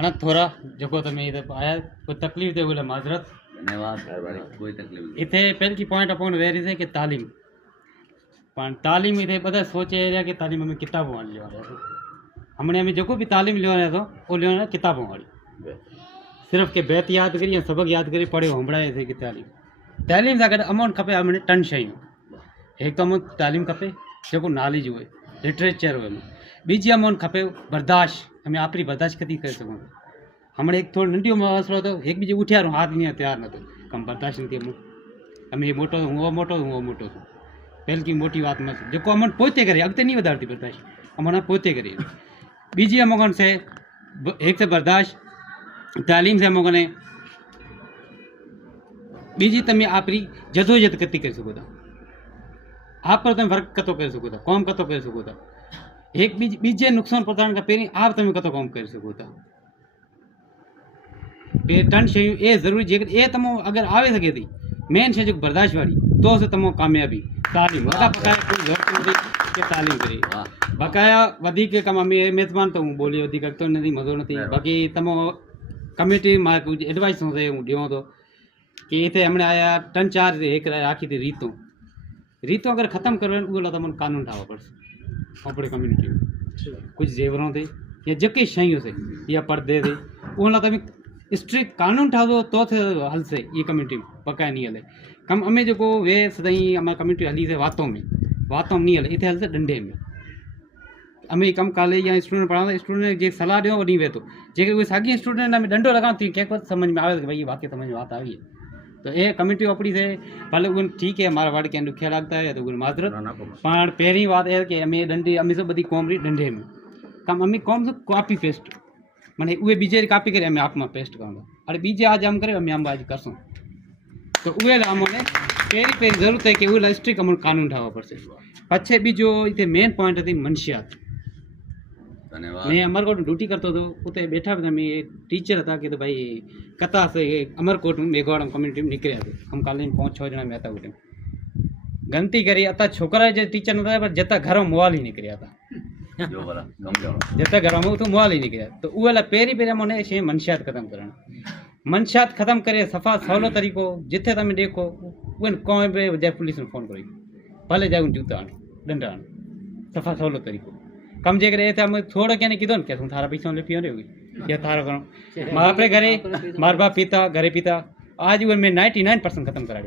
अनंत थोरा जो तमें आया कोई तकलीफ थे बोले माजरत। धन्यवाद कोई तकलीफ नहीं। इतने पहली पॉइंट अपन वेरी थे कि तालीम पण तालीम इतने બધા सोचे રહ્યા कि तालीम में किताबों वाली लेवा हमने हमें जो भी तालीम लेवा तो वो लेवा किताबों वाली सिर्फ के बैत याद करिए सबक याद करिए पढ़े हमड़ाए थे कि तालीम सां गॾु अमोन खपे हमने टन शयूं एक तो अमोन तालीम खपे जो नॉलेज हुए लिटरेचर हुए बीजी अमोन खपे बर्दाश्त हमें आपरी बर्दाश्त कदी कर सकूँ हमने एक थोड़ा नंढियों मसलो तो एक बीजे उठिया हाथ नहीं तैयार न तो कम बर्दाश्त नहीं थी हमें ये मोटो वो मोटो थो पहल की मोटी बात में जो अमन पोते करे अगते नहीं वधारती बर्दाश्त अमन पोते करे बीजी अमोगन से एक से बर्दाश्त तालीम से अमोगने बीजी तमें आपरी जदोजहद कती कर सको था आप पर तुम वर्क कतो कर सको था कॉम कतो कर सको था एक बीजे नुकसान पहुंचाने का पहिरीं आप तमें कतो कॉम कर सको था टन शयूं ए ज़रूरी जेकर ए तमो अगर आवे सके थी मेन शइ जो बर्दाश्त वाली तो से तमो कामयाबी तालीम वॾा पकाए कोई ज़रूरत नहीं कि तालीम करे बकाया वधीक कम में मेज़बान तो हूँ बोली वधीक तो नहीं मज़ो नहीं बाक़ी तमो कमेटी मां कुछ एडवाइस ॾियो तो कि इतने हमने आया टन चार एक राखी थी रीतों अगर ख़त्म करो उहो तमन कानून ठावा पड़े अपनी कम्युनिटी में कुछ जेवरों थे या जेके शयूं से या पर्दे थे उन तमें स्ट्रिक्ट कानून ठाहो तो थे हल से ये कम्युनिटी पकाए नहीं हले कम अमें जो वे सदाई अमार कम्युनिटी हली से वातों में नहीं हले इतने हल से डंडे में अमें कम कॉलेज या स्टूडेंट पढ़ा स्टूडेंट जो सलाह ॾियो वही वे तो जेके उहे साॻी स्टूडेंट में डंडो लगा थी कंहिं समझ में आवे भाई वाकई समझ में बात आई है तो ये कम्युनिटी अपनी से भले उन ठीक है हमारा वार्ड के दुखिया लगता है तो उन माजरत पर पहली बात है कि हमें डंडे हमें से बड़ी कॉम रही डंडे में कम हमें कॉम से कॉपी पेस्ट मैंने वे बीजे कॉपी करे हमें आप में पेस्ट करूँगा अरे बीजे आज हम करे हमें हम आज करसूँ तो वे हमने पहली जरूरत है कि वो स्ट्रिक्ट हम कानून ठावा पड़े पछे बीजो इतने मेन पॉइंट थी मंशियात मैं अमरकोट में ड्यूटी करता तो उतने बैठा था मैं टीचर था कि तो भाई कथा से अमरकोट में मेघवाड़ कम्युनिटी में निकलिया थे हम कॉलेज में 5-6 जना में आता उठे गलती करी अता छोकरा जो टीचर न था पर जता घर में मोबाइल ही निकलिया था जता घर में तो मोबाइल ही निकलिया तो उहे पहिरीं मैंने शे मंशियात ख़त्म करण मंशियात ख़त्म करे सफ़ा सवलो तरीक़ो जिथे तमें देखो उन कोई भी जाए पुलिस में फोन करी भले जाए जूता आने डंडा आने सफ़ा सवलो तरीक़ो कम जे करे हम थोड़ा क्या कीधो न क्या थारा पैसा ले पियो होगी या थारा करो मां अपने घरे मार बाप पीता घरे पीता आज वो मैं 99% खत्म करा